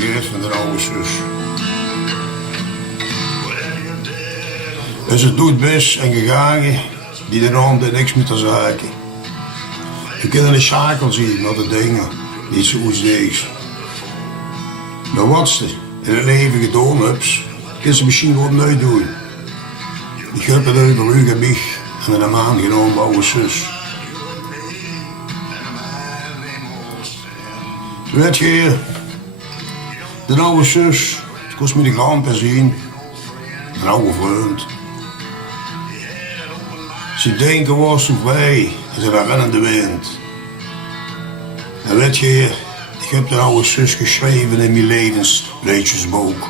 geest van de oude zus. Dus het doet best en gegagen die de naam deed niks met de zaken. Je kunt een schakel zien met de dingen, niet zoals deze. Maar wat ze in het leven gedaan hebt, kun ze misschien wel opnieuw doen. Ik heb het over u en mij en een man genomen bij oude zus. Weet je, de oude zus, het kost me de grampen zien, een oude vriend. Ze denken was zo vrij en ze waren in de wind. En weet je, ik heb de oude zus geschreven in mijn levensliedjesboek.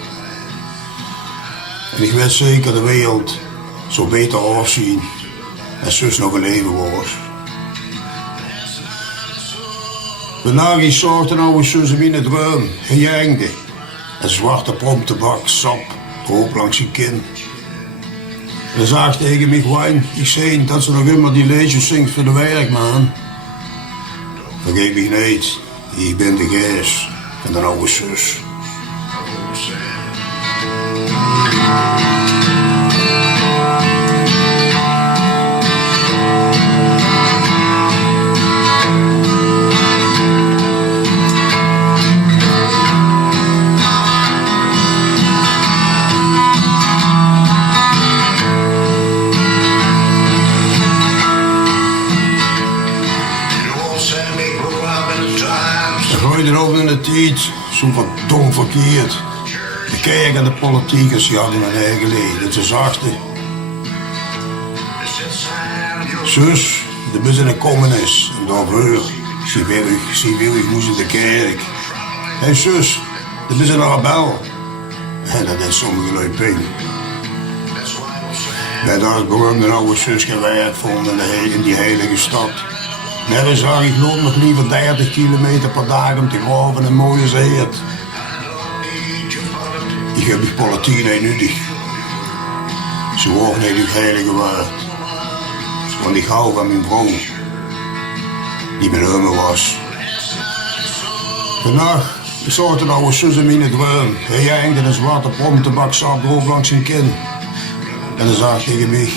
En ik weet zeker de wereld zo beter afzien als zus nog een leven was. Vandaag zag de oude zus in mijn droom gejengde. Een zwarte promptebak sap droop langs zijn kin. En zag tegen mij wijn, ik zei dat ze nog immer die liedjes zingt voor de werkman. Vergeet me niet, ik ben de geest van de oude zus. Gooide er ook in de tijd zo wat dom verkeerd. De kerk en de politiekers die hadden mijn eigen leven. Ze zachten. Zus, de bus in een communist. En daarvoor, zie wil ik moest in de kerk. Hé zus, de bus in een rebel. En dat is sommige lui pijn. Bij dat beroemde oude zus gewerkt vonden in die heilige stad. Net zag ik nog liever 30 kilometer per dag om te graven en mooie zeert. Ik heb die politiek niet nuttig. Ze wogen niet het heilige woord. Want ik hou van mijn vrouw, die mijn oma was. Vannacht zag de oude zus in mijn droom. Hij hengde een zwarte promptebak droog langs zijn kin. En hij zei tegen mij: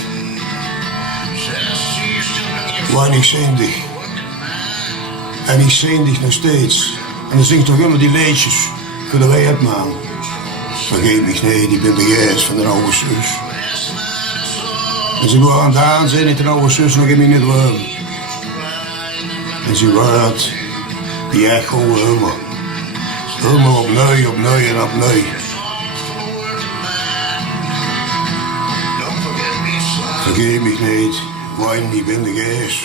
weinig zindig. En ik zing dich nog steeds. En dan zingt toch immer die liedjes voor de weerman. Vergeet me niet, ik ben de geest van de oude zus. En ze gaan aan het aanzien dat de oude zus nog in mijn droom. En ze wordt die echo helemaal. Helemaal opnieuw en opnieuw. Vergeet me niet, want ik ben de geest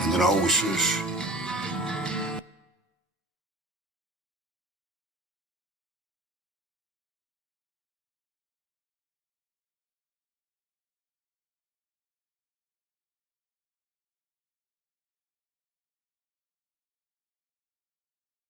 van de oude zus.